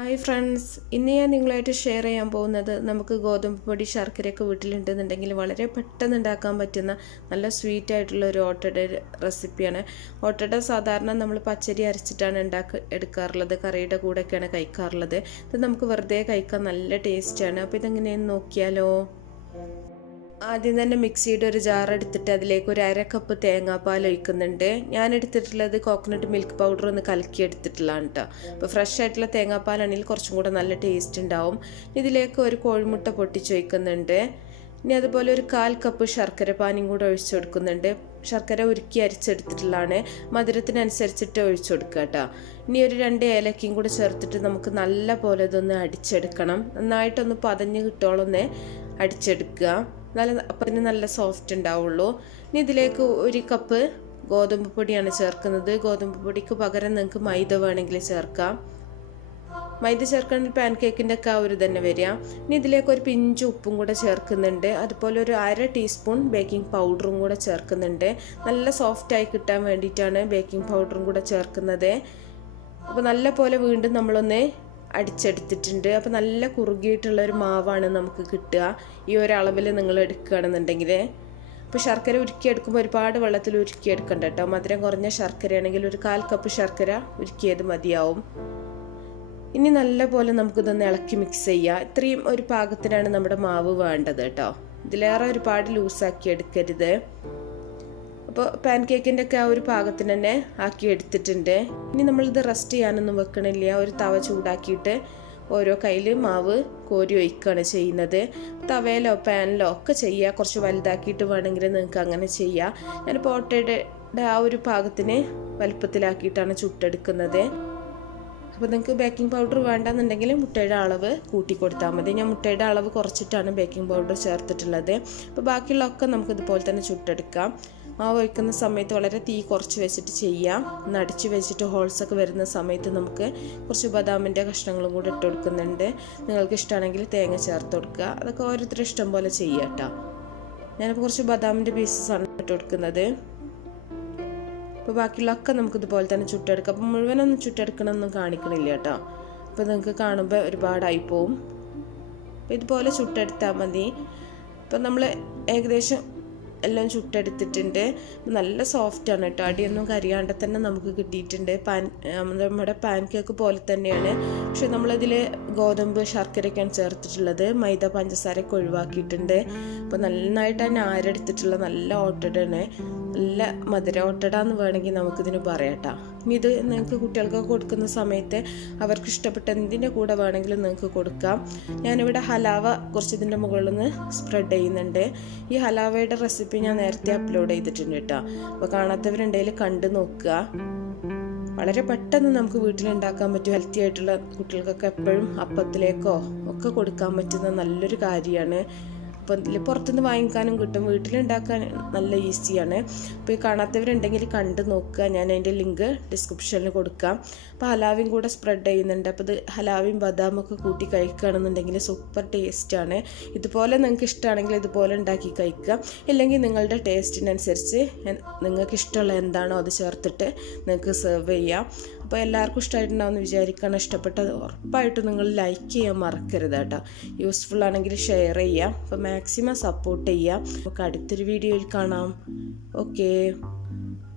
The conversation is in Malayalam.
ഹായ് ഫ്രണ്ട്സ്, ഇന്ന് ഞാൻ നിങ്ങളായിട്ട് ഷെയർ ചെയ്യാൻ പോകുന്നത് നമുക്ക് ഗോതമ്പ് പൊടി ശർക്കരയൊക്കെ വീട്ടിലുണ്ടെന്നുണ്ടെങ്കിൽ വളരെ പെട്ടെന്ന് ഉണ്ടാക്കാൻ പറ്റുന്ന നല്ല സ്വീറ്റ് ആയിട്ടുള്ള ഒരു ഓട്ടയുടെ റെസിപ്പിയാണ്. ഓട്ടട സാധാരണ നമ്മൾ പച്ചരി അരച്ചിട്ടാണ് എടുക്കാറുള്ളത്, കറിയുടെ കൂടെയൊക്കെയാണ് കഴിക്കാറുള്ളത്. ഇത് നമുക്ക് വെറുതെ കഴിക്കാൻ നല്ല ടേസ്റ്റാണ്. അപ്പോൾ ഇതെങ്ങനെയെന്ന് നോക്കിയാലോ. ആദ്യം തന്നെ മിക്സിയുടെ ഒരു ജാർ എടുത്തിട്ട് അതിലേക്ക് ഒരു 1/2 കപ്പ് തേങ്ങാപ്പാൽ ഒഴിക്കുന്നുണ്ട്. ഞാൻ എടുത്തിട്ടുള്ളത് കോക്കനട്ട് മിൽക്ക് പൗഡർ ഒന്ന് കലക്കി എടുത്തിട്ടുള്ളതാണ് കേട്ടോ. അപ്പോൾ ഫ്രഷ് ആയിട്ടുള്ള തേങ്ങാപ്പാലാണെങ്കിൽ കുറച്ചും കൂടെ നല്ല ടേസ്റ്റ് ഉണ്ടാവും. ഇതിലേക്ക് ഒരു കോഴിമുട്ട പൊട്ടിച്ചൊഴിക്കുന്നുണ്ട്. ഇനി അതുപോലെ ഒരു 1/4 കപ്പ് ശർക്കര പാനിയും കൂടെ ഒഴിച്ചു കൊടുക്കുന്നുണ്ട്. ശർക്കര ഉരുക്കി അരിച്ചെടുത്തിട്ടുള്ളതാണ്, മധുരത്തിനനുസരിച്ചിട്ട് ഒഴിച്ചു കൊടുക്കുക കേട്ടോ. ഇനി ഒരു 2 ഏലക്കയും കൂടെ ചേർത്തിട്ട് നമുക്ക് നല്ല പോലെ ഇതൊന്ന് അടിച്ചെടുക്കണം. നന്നായിട്ടൊന്ന് പതഞ്ഞ് കിട്ടോളൊന്ന് അടിച്ചെടുക്കുക. അപ്പം അതിന് നല്ല സോഫ്റ്റ് ഉണ്ടാവുള്ളൂ. ഇനി ഇതിലേക്ക് 1 കപ്പ് ഗോതമ്പ് പൊടിയാണ് ചേർക്കുന്നത്. ഗോതമ്പ് പൊടിക്ക് പകരം നിങ്ങൾക്ക് മൈദ വേണമെങ്കിൽ ചേർക്കാം. മൈദ ചേർക്കുകയാണെങ്കിൽ പാൻ കേക്കിൻ്റെ ഒക്കെ ആ ഒരു തന്നെ വരിക. ഇനി ഇതിലേക്ക് ഒരു പിഞ്ച് ഉപ്പും കൂടെ ചേർക്കുന്നുണ്ട്. അതുപോലെ ഒരു 1/2 ടീസ്പൂൺ ബേക്കിംഗ് പൗഡറും കൂടെ ചേർക്കുന്നുണ്ട്. നല്ല സോഫ്റ്റായി കിട്ടാൻ വേണ്ടിയിട്ടാണ് ബേക്കിംഗ് പൗഡറും കൂടെ ചേർക്കുന്നത്. അപ്പോൾ നല്ല പോലെ വീണ്ടും നമ്മളൊന്ന് അടിച്ചെടുത്തിട്ടുണ്ട്. അപ്പോൾ നല്ല കുറുകിയിട്ടുള്ളൊരു മാവാണ് നമുക്ക് കിട്ടുക ഈ ഒരളവിൽ നിങ്ങൾ എടുക്കുകയാണെന്നുണ്ടെങ്കിൽ. അപ്പോൾ ശർക്കര ഉരുക്കിയെടുക്കുമ്പോൾ ഒരുപാട് വെള്ളത്തിൽ ഉരുക്കിയെടുക്കണ്ട കേട്ടോ. മധുരം കുറഞ്ഞ ശർക്കരയാണെങ്കിൽ ഒരു 1/4 കപ്പ് ശർക്കര ഉരുക്കിയത് മതിയാവും. ഇനി നല്ല പോലെ നമുക്കിതൊന്ന് ഇളക്കി മിക്സ് ചെയ്യാം. ഇത്രയും ഒരു പാകത്തിനാണ് നമ്മുടെ മാവ് വേണ്ടത് കേട്ടോ. ഇതിലേറെ ഒരുപാട് ലൂസാക്കി എടുക്കരുത്. അപ്പോൾ പാൻ കേക്കിൻ്റെ ഒക്കെ ആ ഒരു പാകത്തിന് തന്നെ ആക്കി എടുത്തിട്ടുണ്ട്. ഇനി നമ്മളിത് റെസ്റ്റ് ചെയ്യാനൊന്നും വെക്കണില്ല. ഒരു തവ ചൂടാക്കിയിട്ട് ഓരോ കയ്യിൽ മാവ് കോരി ഒഴിക്കുകയാണ് ചെയ്യുന്നത്. തവയിലോ പാനിലോ ഒക്കെ ചെയ്യുക. കുറച്ച് വലുതാക്കിയിട്ട് വേണമെങ്കിൽ നിങ്ങൾക്ക് അങ്ങനെ ചെയ്യാം. ഞാൻ ഓട്ടയുടെ ആ ഒരു പാകത്തിന് വലുപ്പത്തിലാക്കിയിട്ടാണ് ചുട്ടെടുക്കുന്നത്. അപ്പോൾ നിങ്ങൾക്ക് ബേക്കിംഗ് പൗഡർ വേണ്ടെന്നുണ്ടെങ്കിൽ മുട്ടയുടെ അളവ് കൂട്ടി കൊടുത്താൽ മതി. ഞാൻ മുട്ടയുടെ അളവ് കുറച്ചിട്ടാണ് ബേക്കിംഗ് പൗഡർ ചേർത്തിട്ടുള്ളത്. അപ്പോൾ ബാക്കിയുള്ളതൊക്കെ നമുക്കിതുപോലെ തന്നെ ചുട്ടെടുക്കാം. മാവ് ഒഴിക്കുന്ന സമയത്ത് വളരെ തീ കുറച്ച് വെച്ചിട്ട് ചെയ്യാം. ഒന്ന് അടിച്ച് വെച്ചിട്ട് ഹോൾസൊക്കെ വരുന്ന സമയത്ത് നമുക്ക് കുറച്ച് ബദാമിൻ്റെ കഷ്ണങ്ങളും കൂടെ ഇട്ട് കൊടുക്കുന്നുണ്ട്. നിങ്ങൾക്ക് ഇഷ്ടമാണെങ്കിൽ തേങ്ങ ചേർത്ത് കൊടുക്കുക. അതൊക്കെ ഓരോരുത്തരും ഇഷ്ടം പോലെ ചെയ്യുക കേട്ടോ. ഞാനിപ്പോൾ കുറച്ച് ബദാമിൻ്റെ പീസസാണ് ഇട്ട് കൊടുക്കുന്നത്. അപ്പോൾ ബാക്കിയുള്ളതൊക്കെ നമുക്കിതുപോലെ തന്നെ ചുട്ടെടുക്കാം. അപ്പോൾ മുഴുവനൊന്നും ചുട്ടെടുക്കണമെന്നും കാണിക്കണില്ല കേട്ടോ. അപ്പോൾ നിങ്ങൾക്ക് കാണുമ്പോൾ ഒരുപാടായി പോവും. അപ്പോൾ ഇതുപോലെ ചുട്ടെടുത്താൽ മതി. അപ്പോൾ നമ്മൾ ഏകദേശം എല്ലാം ചുട്ടെടുത്തിട്ടുണ്ട്. നല്ല സോഫ്റ്റാണ് കേട്ടോ. അടിയൊന്നും കരിയാണ്ട് തന്നെ നമുക്ക് കിട്ടിയിട്ടുണ്ട്. നമ്മുടെ പാൻ കേക്ക് പോലെ തന്നെയാണ്. പക്ഷെ നമ്മളതിൽ ഗോതമ്പ് ശർക്കരയൊക്കെയാണ് ചേർത്തിട്ടുള്ളത്. മൈദ പഞ്ചസാരയൊക്കെ ഒഴിവാക്കിയിട്ടുണ്ട്. അപ്പോൾ നന്നായിട്ട് തന്നെ ആരെടുത്തിട്ടുള്ള നല്ല ഓട്ടടയാണ്. നല്ല മധുര ഓട്ടട എന്ന് വേണമെങ്കിൽ നമുക്കിതിന് പറയാം കേട്ടോ. ഇനി ഇത് നിങ്ങൾക്ക് കുട്ടികൾക്കൊക്കെ കൊടുക്കുന്ന സമയത്ത് അവർക്ക് ഇഷ്ടപ്പെട്ട എന്തിൻ്റെ കൂടെ വേണമെങ്കിലും നിങ്ങൾക്ക് കൊടുക്കാം. ഞാനിവിടെ ഹലാവ കുറച്ച് ഇതിൻ്റെ മുകളിൽ നിന്ന് സ്പ്രെഡ് ചെയ്യുന്നുണ്ട്. ഈ ഹലാവയുടെ റെസിപ്പി ഞാൻ നേരത്തെ അപ്ലോഡ് ചെയ്തിട്ടുണ്ട് കേട്ടോ. അപ്പോൾ കാണാത്തവരുണ്ടെങ്കിൽ കണ്ടു നോക്കുക. വളരെ പെട്ടെന്ന് നമുക്ക് വീട്ടിലുണ്ടാക്കാൻ പറ്റും. ഹെൽത്തി ആയിട്ടുള്ള കുട്ടികൾക്കൊക്കെ എപ്പോഴും അപ്പത്തിലേക്കോ ഒക്കെ കൊടുക്കാൻ പറ്റുന്ന നല്ലൊരു കാര്യമാണ്. അപ്പോൾ ഇതിൽ പുറത്തുനിന്ന് വാങ്ങിക്കാനും കിട്ടും, വീട്ടിലുണ്ടാക്കാൻ നല്ല ഈസിയാണ്. അപ്പോൾ ഈ കാണാത്തവരുണ്ടെങ്കിൽ കണ്ടു നോക്കുക. ഞാൻ അതിൻ്റെ ലിങ്ക് ഡിസ്ക്രിപ്ഷനിൽ കൊടുക്കാം. അപ്പോൾ ഹലാവയും കൂടെ സ്പ്രെഡ് ചെയ്യുന്നുണ്ട്. അപ്പോൾ ഇത് ഹലാവയും ബദാമൊക്കെ കൂട്ടി കഴിക്കുകയാണെന്നുണ്ടെങ്കിൽ സൂപ്പർ ടേസ്റ്റാണ്. ഇതുപോലെ നിങ്ങൾക്ക് ഇഷ്ടമാണെങ്കിൽ ഇതുപോലെ ഉണ്ടാക്കി കഴിക്കുക. ഇല്ലെങ്കിൽ നിങ്ങളുടെ ടേസ്റ്റിനനുസരിച്ച് നിങ്ങൾക്ക് ഇഷ്ടമുള്ള എന്താണോ അത് ചേർത്തിട്ട് നിങ്ങൾക്ക് സെർവ് ചെയ്യാം. അപ്പോൾ എല്ലാവർക്കും ഇഷ്ടമായിട്ടുണ്ടാവുമെന്ന് വിചാരിക്കണം. ഇഷ്ടപ്പെട്ടത് ഉറപ്പായിട്ടും നിങ്ങൾ ലൈക്ക് ചെയ്യാൻ മറക്കരുത് കേട്ടോ. യൂസ്ഫുൾ ആണെങ്കിൽ ഷെയർ ചെയ്യാം. അപ്പോൾ മാക്സിമം സപ്പോർട്ട് ചെയ്യാം. നമുക്ക് അടുത്തൊരു വീഡിയോയിൽ കാണാം. ഓക്കേ.